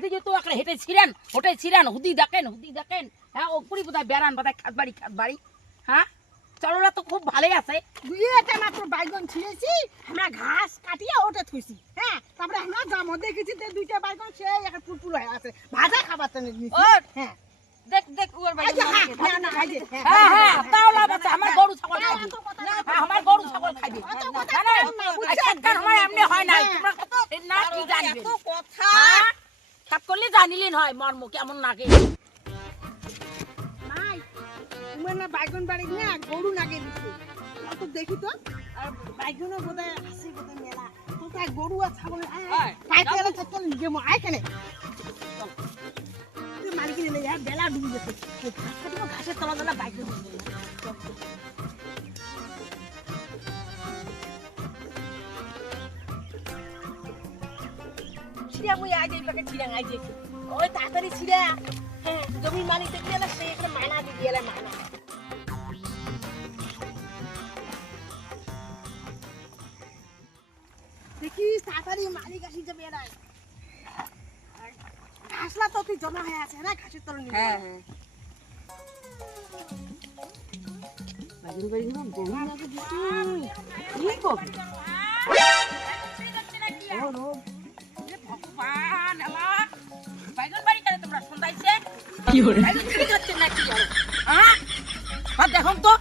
হাঁটি যেত একটা হেঁটে ছিলেন হুদি দেখেন হ্যাঁ ও পুরি বোধহয় বেড়ান বোধহয় খাত বাড়ি হ্যাঁ চলরা তো খুব ভালোই আছে দুইটা মাত্র বাইগন ছিঁড়েছি আমরা ঘাস কাটিয়ে ওটা থুইছি হ্যাঁ তারপরে আমরা জামো দেখেছি যে দুইটা বাইগন সেই একটা পুরপুর হয়ে আছে ভাজা খাবার জন্য নিয়েছি হ্যাঁ দেখ ওর বাড়ি হ্যাঁ তাও লাভ আছে আমার গরু ছাগল খাইবে আমার গরু ছাগল খাইবে আমার এমনি হয় না তোমরা না কি জানবে কথা খাপ করলে জানিলেন হয় মর্ম কেমন লাগে নাই তোমার না বাইগন বাড়ি না গরু লাগে দিছে তো দেখি তো আর বাইগনও বোধহয় আছে বোধহয় মেলা তো তাই গরু আর ছাগল পাইতে গেলে তো নিজে আয় কেন তুই মালিকিনে নেই আর বেলা ডুবে গেছে ঘাসের তলা বাইগন ছিড়া মুই আজ এই পাকে ছিড়া আইছে ওই তাড়াতাড়ি ছিড়া হ্যাঁ জমি মালিক দেখলে না সে একটা মানা দিয়ে গেলে মানা দেখি তাড়াতাড়ি মালিক আসি যাবে এরা ঘাসলা তো তুই জমা হয়ে আছে না ঘাসের তলা নিয়ে হ্যাঁ বাইগন বাড়ি না গরু লাগে দিছি কি করব ভগবান আল্লাহ বাইগন বাড়ি কেন তোমরা শুনতাইছে কি হরে বাইগন চুরি করতে নাকি হ্যাঁ দেখুন তো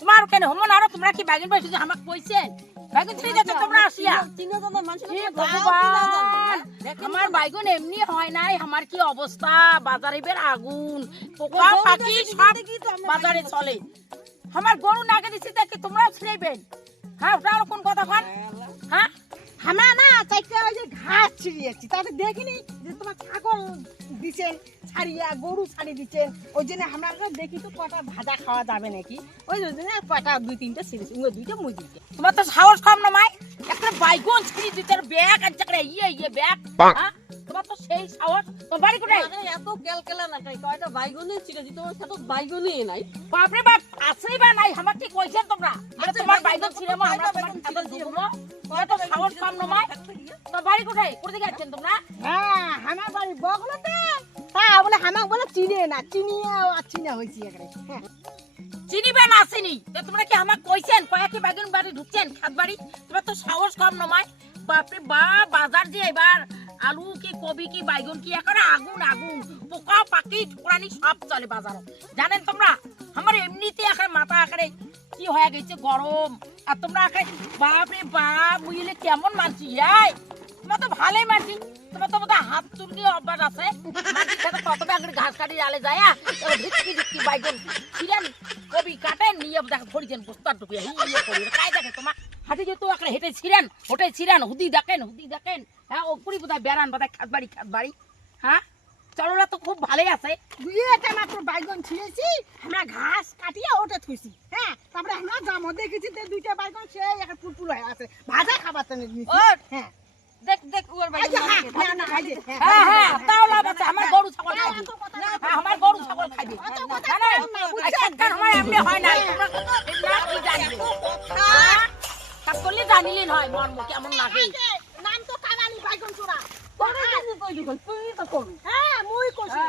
তোমার কেন হমন আর তোমরা কি বাইগন বাড়ি আমাকে কইছেন বাইগন চুরি করতে তোমরা আসিয়া চিনজন মানুষ ভগবান আমার বাইগন এমনি হয় নাই আমার কি অবস্থা বাজারে বের আগুন পোকা পাখি সব বাজারে চলে আমার গরু নাগে দিছি দেখি তোমরাও ছিড়াইবেন হ্যাঁ ওটা আর কোন কথা কন হ্যাঁ হামা না চাইতে ওই যে ঘাস ছিড়িয়েছি তাতে দেখিনি যে তোমার ছাগল দিছেন ছাড়িয়া গরু ছাড়ি দিচ্ছেন ওই জন্য আমরা দেখি তো কটা ভাজা খাওয়া যাবে নাকি ওই জন্য কটা দুই তিনটা ছিড়েছি ওই দুইটা মুই দিচ্ছি তোমার তো সাহস কম না মাই একটা বাইগন ছিড়ি দিতে ব্যাগ আর চাকরে ইয়ে ব্যাগ হ্যাঁ তোমার তো সেই সাহস তোমার বাড়ি কোথায় এত কেলকেলা না তাই কয়টা বাইগনে ছিড়েছি তোমার সাথে বাইগনই নাই বাপরে বাপ আছেই বা নাই আমার কি কইছেন তোমরা মানে তোমার বাইগন ছিড়ে মা আমরা তোমার ছাগল ছিড়বো তোমার তো সাহস কম না মাই তোমার বাড়ি কোথায় কোথা থেকে আসছেন তোমরা হ্যাঁ আমার বাড়ি বগলতে তা বলে হামাক বলে চিনে না চিনিয়ে আর চিনা হয়েছি এখানে হ্যাঁ চিনিবে না চিনি তোমরা কি আমাকে কইছেন কয়েকটি বাইগন বাড়ি ঢুকছেন খাত বাড়ি তোমার তো সাহস কম না মাই বাপরে বাপ বাজার যে এবার আলু কি কবি কি বাইগন কি এখানে আগুন পোকা পাখি ঠোকরানি সব চলে বাজারে জানেন তোমরা আমার এমনিতে এখন মাথা আকারে কি হয়ে গেছে গরম আর তোমরা এখন বাপরে বাপ বুঝলে কেমন মানছি এই তোমার তো ভালোই মানছি তোমার তো বোধহয় হাত চুলকি অভ্যাস আছে কত আগে ঘাস কাটি আলে যায় ঢিকি বাইগন ছিলেন কবি কাটেন নিয়ে দেখো ধরিছেন বস্তার ঢুকিয়ে ইয়ে করি কাই দেখে তোমার হাঁটি যেত একটা হেঁটে ছিলেন হুদি দেখেন হ্যাঁ ও পুরি বোধহয় বেড়ান বোধহয় খাত বাড়ি হ্যাঁ চলরা তো খুব ভালোই আছে দুইটা মাত্র বাইগন ছিঁড়েছি আমরা ঘাস কাটিয়ে ওটা থুইছি হ্যাঁ তারপরে আমরা জামো দেখেছি যে দুইটা বাইগন সেই একটা পুরপুর হয়ে আছে ভাজা খাবার জন্য নিয়েছি হ্যাঁ দেখ ওর বাড়ি হ্যাঁ তাও লাভ আছে আমার গরু ছাগল খাইবে আমার গরু ছাগল খাইবে আমার এমনি হয় না তোমরা না কি জানবে কাজ করলে জানিলেন হয় মর্ম কেমন লাগে নাম তো কাঙালি বাইগন চোরা কই যখন তুই তো করবি হ্যাঁ মুই কইছি